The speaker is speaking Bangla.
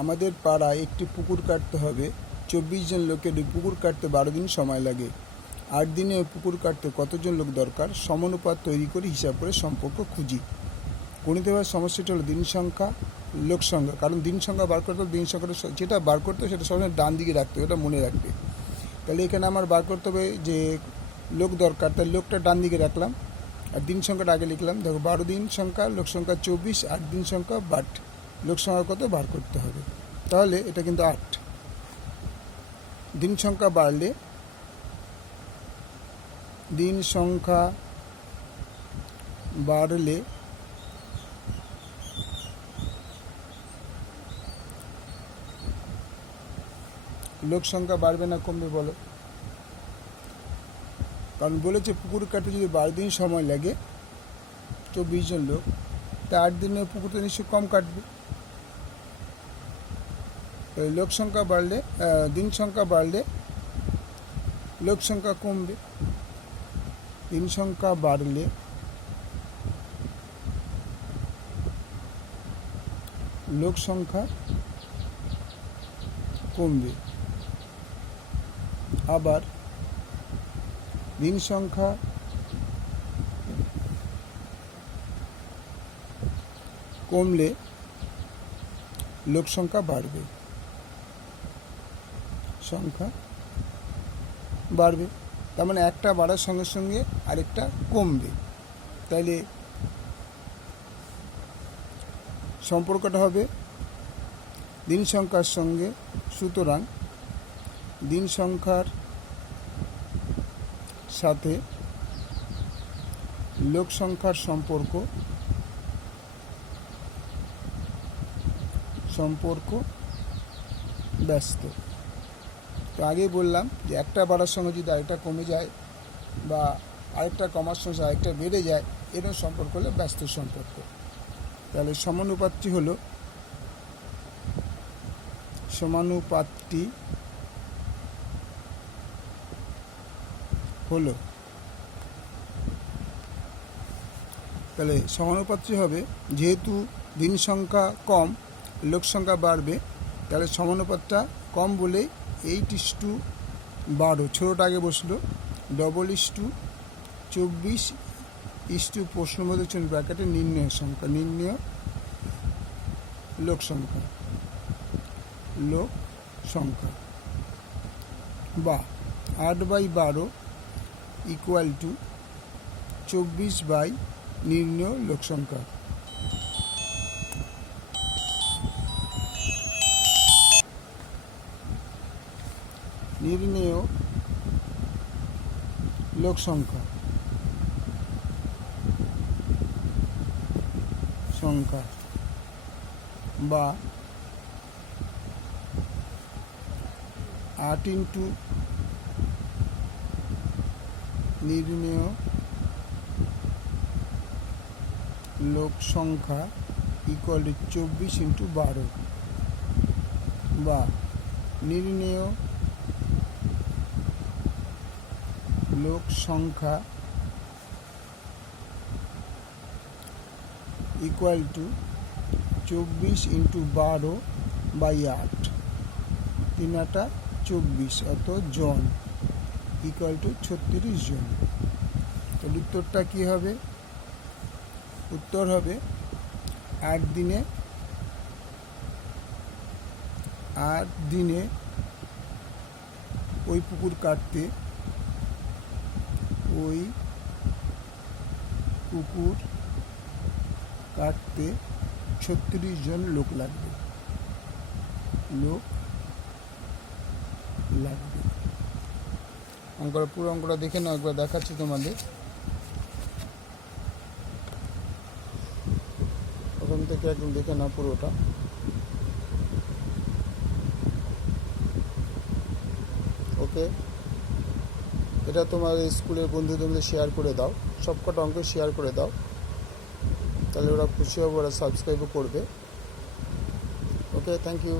আমাদের পাড়ায় একটি পুকুর কাটতে হবে। 24 জন লোকের পুকুর কাটতে 12 দিন সময় লাগে। 8 দিনে পুকুর কাটতে কতজন লোক দরকার? সমানুপাত তৈরি করে হিসাব করে সম্পর্ক খুঁজি। গণিত ভাষার সমস্যাটি হলো দিন সংখ্যা, লোক সংখ্যা। কারণ দিন সংখ্যা বার করতে দিন সংখ্যাটা যেটা বার করতে সেটা সবসময় ডান দিকে রাখতে হবে, এটা মনে রাখবে। তাহলে এখানে আমার বার করতে হবে যে লোক দরকার, তাহলে লোকটা ডান দিকে রাখলাম আর দিন সংখ্যাটা আগে লিখলাম। দেখো 12 দিন সংখ্যা, লোক সংখ্যা 24, 8 দিন সংখ্যা 8, লোক সংখ্যা কত বার করতে হবে। তাহলে এটা কিন্তু 8। দিন সংখ্যা বাড়লে লোক সংখ্যা বাড়বে না কমবে বলো? কারণ বলেছে পুকুর কাটতে যদি 12 দিন সময় লাগে, 24 জন লোক, তা 8 দিনে পুকুরটা নিশ্চয়ই কম কাটবে। লোক সংখ্যা বাড়লে দিন সংখ্যা বাড়লে লোক সংখ্যা কমবে। দিন সংখ্যা বাড়লে লোক সংখ্যা কমবে। আবার দিন সংখ্যা কমলে লোক সংখ্যা বাড়বে, তার মানে একটা বাড়ার সঙ্গে সঙ্গে আরেকটা কমবে। তাইলে সম্পর্কটা হবে দিন সংখ্যার সঙ্গে। সুতরাং দিন সংখ্যার সাথে লোক সংখ্যার সম্পর্ক ব্যস্ত। তো আগেই বললাম যে একটা বাড়ার সঙ্গে যদি আরেকটা কমে যায় বা আরেকটা কমার সঙ্গে আরেকটা বেড়ে যায়, এরকম সম্পর্ক হলো ব্যস্ত সম্পর্ক। তাহলে সমানুপাতটি হলো তাহলে সমানুপাতটি হবে, যেহেতু দিন সংখ্যা কম লোক সংখ্যা বাড়বে, তাহলে সমানুপাতটা কম বলেই 8:12, ছোটোটা আগে বসলো, 24:24 প্রশ্নের মধ্যে চলবে ব্র্যাকেটে নির্ণয় লোক সংখ্যা বা 8/12 = 24 নির্ণয় লোক সংখ্যা। নির্ণেয় লোক সংখ্যা বা 8 × নির্ণেয় লোক সংখ্যা = 24 × 12 বা নির্ণেয় লোক সংখ্যা = 24 × 12/8, 3 × 24, অত জন = 36 জন। তাহলে উত্তরটা কী হবে? উত্তর হবে 8 দিনে ওই পুকুর কাটতে 36 জন লোক লাগবে। পুরো অঙ্কটা দেখে নাও, একবার দেখাচ্ছি তোমাদের। প্রথম থেকে একদম দেখে নাও পুরোটা। ওকে, এটা তোমার স্কুলের বন্ধুদের মধ্যে শেয়ার করে দাও, সবকটা অঙ্ক শেয়ার করে দাও, তাহলে ওরা খুশি হবে, ওরা সাবস্ক্রাইবও করবে। ওকে, থ্যাংক ইউ।